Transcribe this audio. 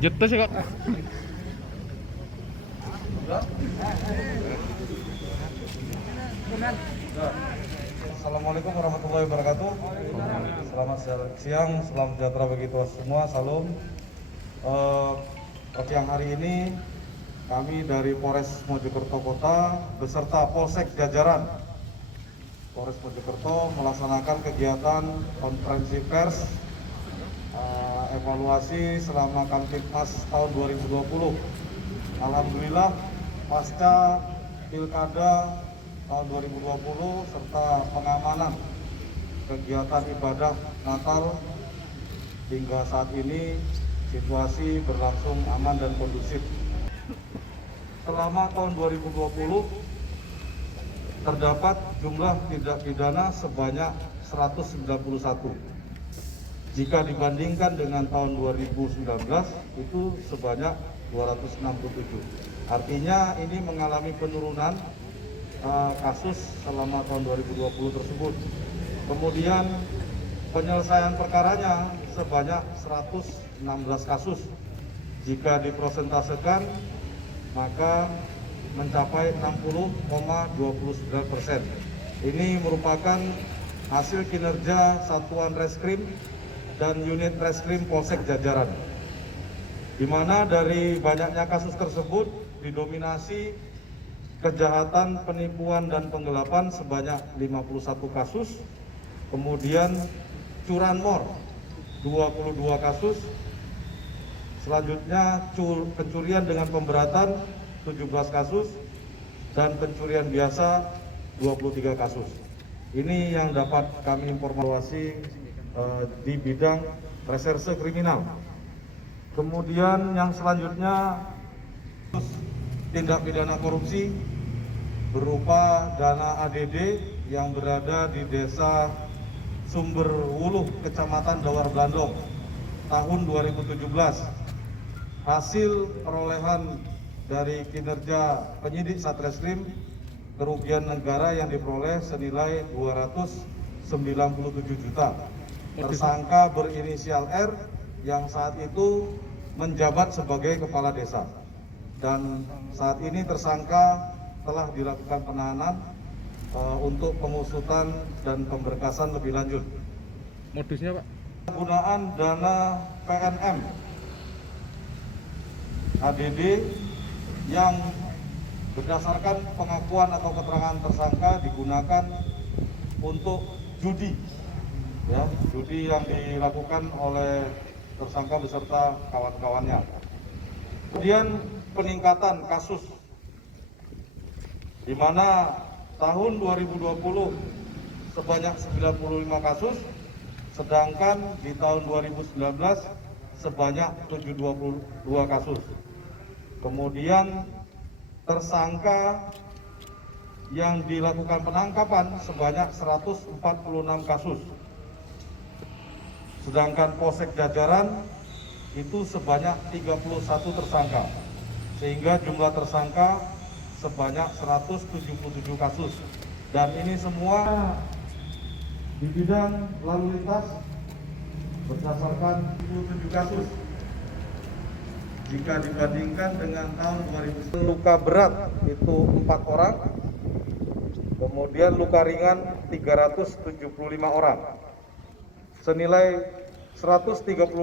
Jetes ya kak. Assalamualaikum warahmatullahi wabarakatuh. Selamat siang, salam sejahtera bagi kita semua, salam. Siang hari ini kami dari Polres Mojokerto Kota beserta Polsek jajaran Polres Mojokerto melaksanakan kegiatan konferensi pers evaluasi selama Kamtibmas tahun 2020. Alhamdulillah pasca Pilkada tahun 2020 serta pengamanan kegiatan ibadah Natal hingga saat ini situasi berlangsung aman dan kondusif. Selama tahun 2020 terdapat jumlah tindak pidana sebanyak 191. Jika dibandingkan dengan tahun 2019 itu sebanyak 267. Artinya ini mengalami penurunan kasus selama tahun 2020 tersebut. Kemudian penyelesaian perkaranya sebanyak 116 kasus. Jika dipresentasekan maka mencapai 60,29%. Ini merupakan hasil kinerja Satuan Reskrim dan unit Reskrim Polsek jajaran. Di mana dari banyaknya kasus tersebut didominasi kejahatan penipuan dan penggelapan sebanyak 51 kasus, kemudian curanmor 22 kasus, selanjutnya pencurian dengan pemberatan 17 kasus, dan pencurian biasa 23 kasus. Ini yang dapat kami informasi di bidang reserse kriminal. Kemudian yang selanjutnya tindak pidana korupsi berupa dana ADD yang berada di Desa Sumberwuluh, Kecamatan Dawar Blandong tahun 2017. Hasil perolehan dari kinerja penyidik Satreskrim, kerugian negara yang diperoleh senilai 297 juta. Tersangka berinisial R yang saat itu menjabat sebagai kepala desa. Dan saat ini tersangka telah dilakukan penahanan untuk pengusutan dan pemberkasan lebih lanjut. Modusnya Pak? Penggunaan dana PNM ADD yang berdasarkan pengakuan atau keterangan tersangka digunakan untuk judi, ya, judi yang dilakukan oleh tersangka beserta kawan-kawannya. Kemudian peningkatan kasus, di mana tahun 2020 sebanyak 95 kasus, sedangkan di tahun 2019 sebanyak 722 kasus. Kemudian tersangka yang dilakukan penangkapan sebanyak 146 kasus, sedangkan Polsek jajaran itu sebanyak 31 tersangka, sehingga jumlah tersangka sebanyak 177 kasus. Dan ini semua di bidang lalu lintas berdasarkan 27 kasus. Jika dibandingkan dengan tahun 2000, luka berat itu 4 orang, kemudian luka ringan 375 orang, senilai 136.400